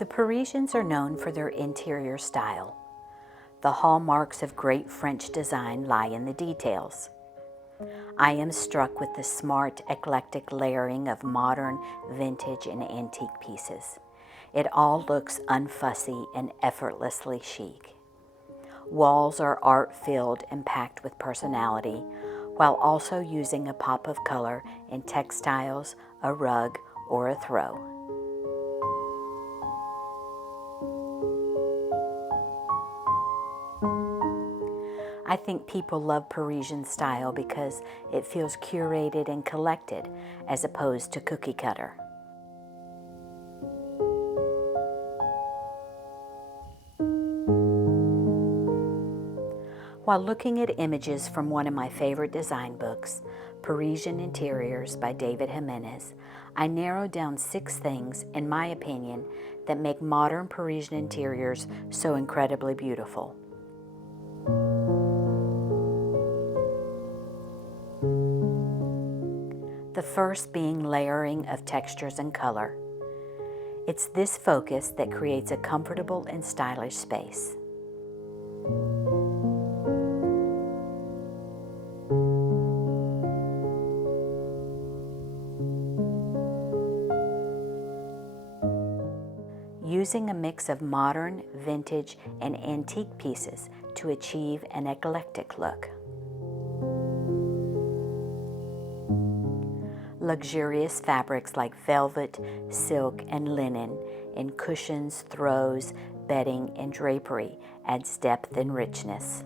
The Parisians are known for their interior style. The hallmarks of great French design lie in the details. I am struck with the smart, eclectic layering of modern, vintage, and antique pieces. It all looks unfussy and effortlessly chic. Walls are art-filled and packed with personality, while also using a pop of color in textiles, a rug, or a throw. I think people love Parisian style because it feels curated and collected as opposed to cookie cutter. While looking at images from one of my favorite design books, Parisian Interiors by David Jimenez, I narrowed down 6 things, in my opinion, that make modern Parisian interiors so incredibly beautiful. The first being layering of textures and color. It's this focus that creates a comfortable and stylish space. Using a mix of modern, vintage, and antique pieces to achieve an eclectic look. Luxurious fabrics like velvet, silk, and linen in cushions, throws, bedding, and drapery adds depth and richness.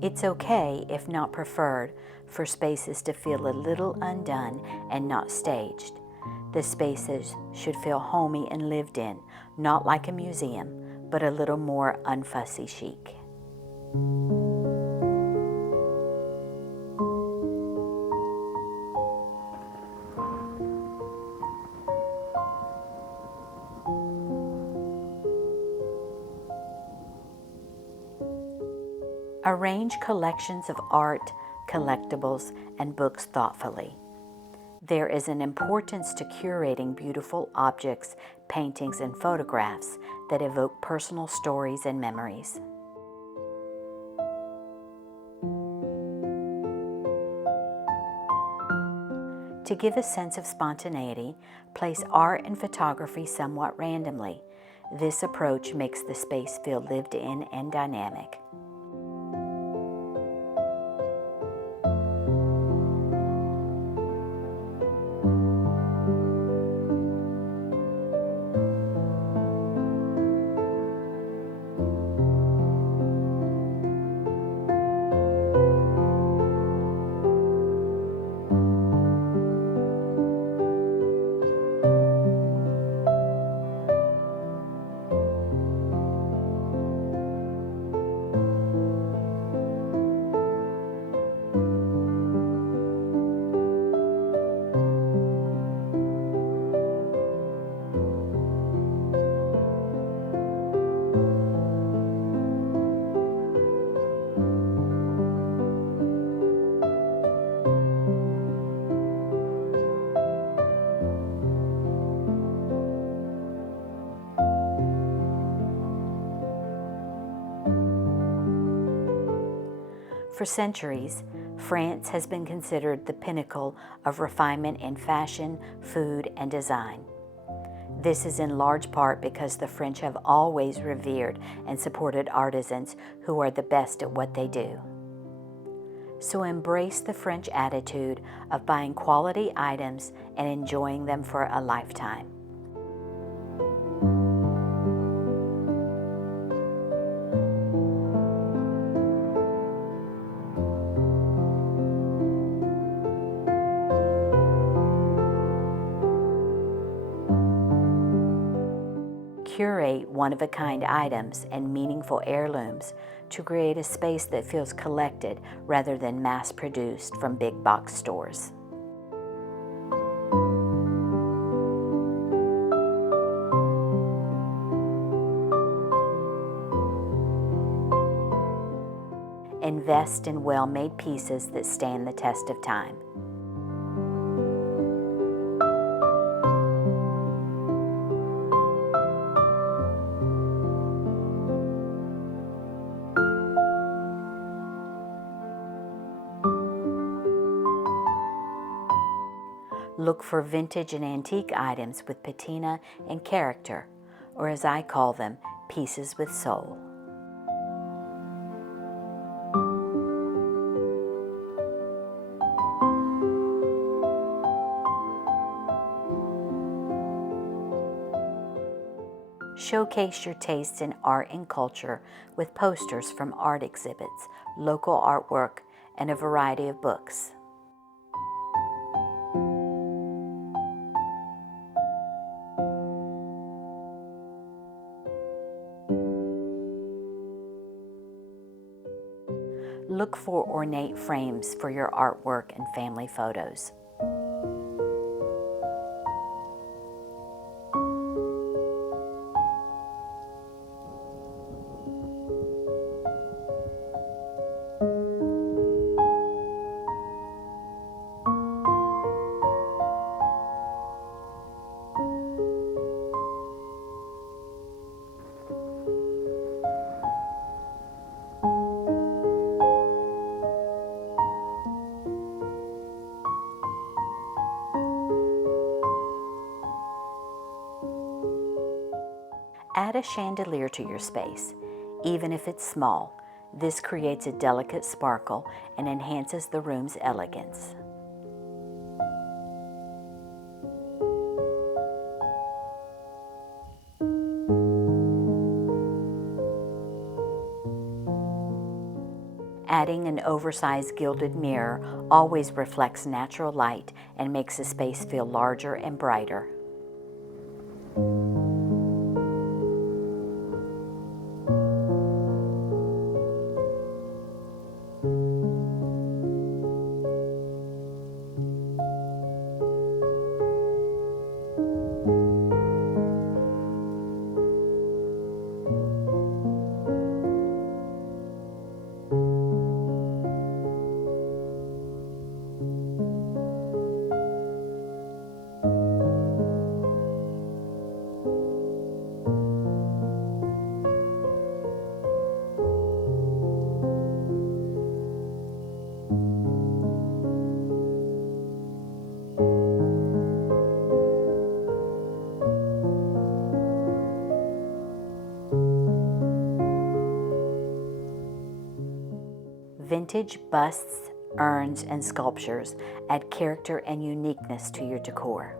It's okay, if not preferred, for spaces to feel a little undone and not staged. The spaces should feel homey and lived in, not like a museum, but a little more unfussy chic. Arrange collections of art, collectibles, and books thoughtfully. There is an importance to curating beautiful objects, paintings, and photographs that evoke personal stories and memories. To give a sense of spontaneity, place art and photography somewhat randomly. This approach makes the space feel lived in and dynamic. For centuries, France has been considered the pinnacle of refinement in fashion, food, and design. This is in large part because the French have always revered and supported artisans who are the best at what they do. So embrace the French attitude of buying quality items and enjoying them for a lifetime. Curate one-of-a-kind items and meaningful heirlooms to create a space that feels collected rather than mass-produced from big box stores. Invest in well-made pieces that stand the test of time. Look for vintage and antique items with patina and character, or as I call them, pieces with soul. Showcase your tastes in art and culture with posters from art exhibits, local artwork, and a variety of books. Look for ornate frames for your artwork and family photos. Add a chandelier to your space, even if it's small. This creates a delicate sparkle and enhances the room's elegance. Adding an oversized gilded mirror always reflects natural light and makes the space feel larger and brighter. Vintage busts, urns, and sculptures add character and uniqueness to your decor.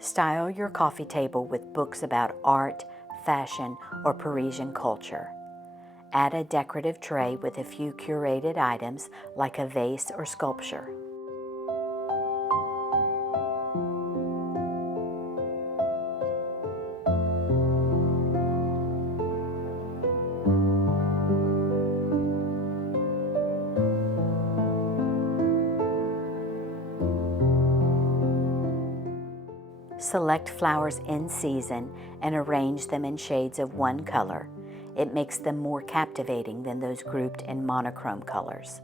Style your coffee table with books about art, fashion, or Parisian culture. Add a decorative tray with a few curated items like a vase or sculpture. Select flowers in season and arrange them in shades of one color. It makes them more captivating than those grouped in monochrome colors.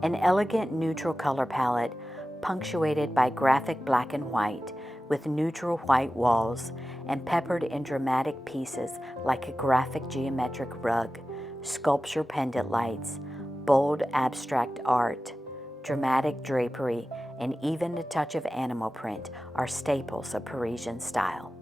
An elegant neutral color palette punctuated by graphic black and white with neutral white walls and peppered in dramatic pieces like a graphic geometric rug, sculpture pendant lights, bold abstract art, dramatic drapery, and even a touch of animal print are staples of Parisian style.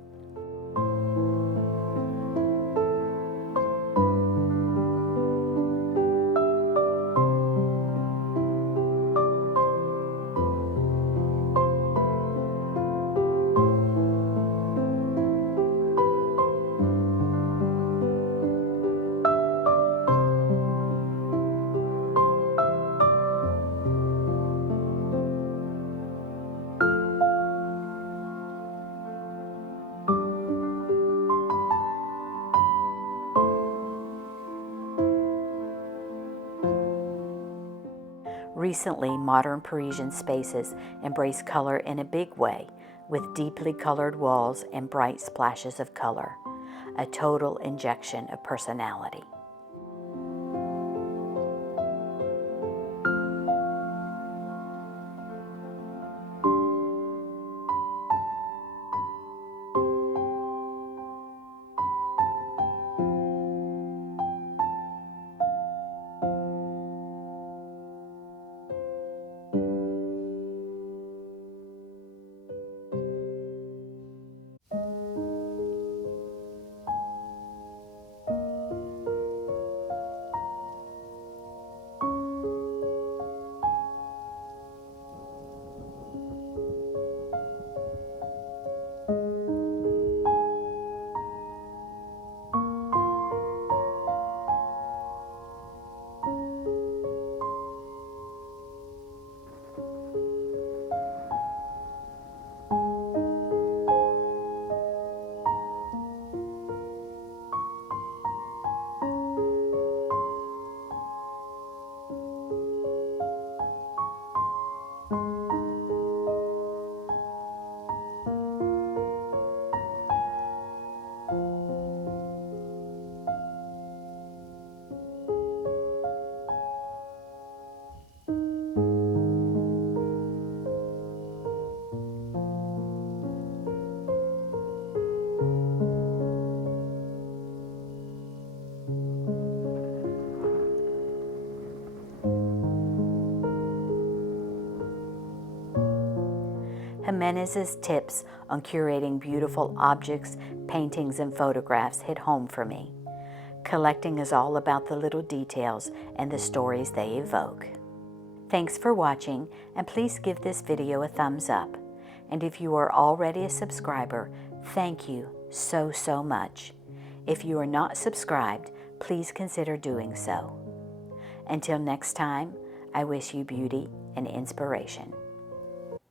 Recently, modern Parisian spaces embrace color in a big way, with deeply colored walls and bright splashes of color, a total injection of personality. Jimenez's tips on curating beautiful objects, paintings, and photographs hit home for me. Collecting is all about the little details and the stories they evoke. Thanks for watching, and please give this video a thumbs up. And if you are already a subscriber, thank you so much. If you are not subscribed, please consider doing so. Until next time, I wish you beauty and inspiration.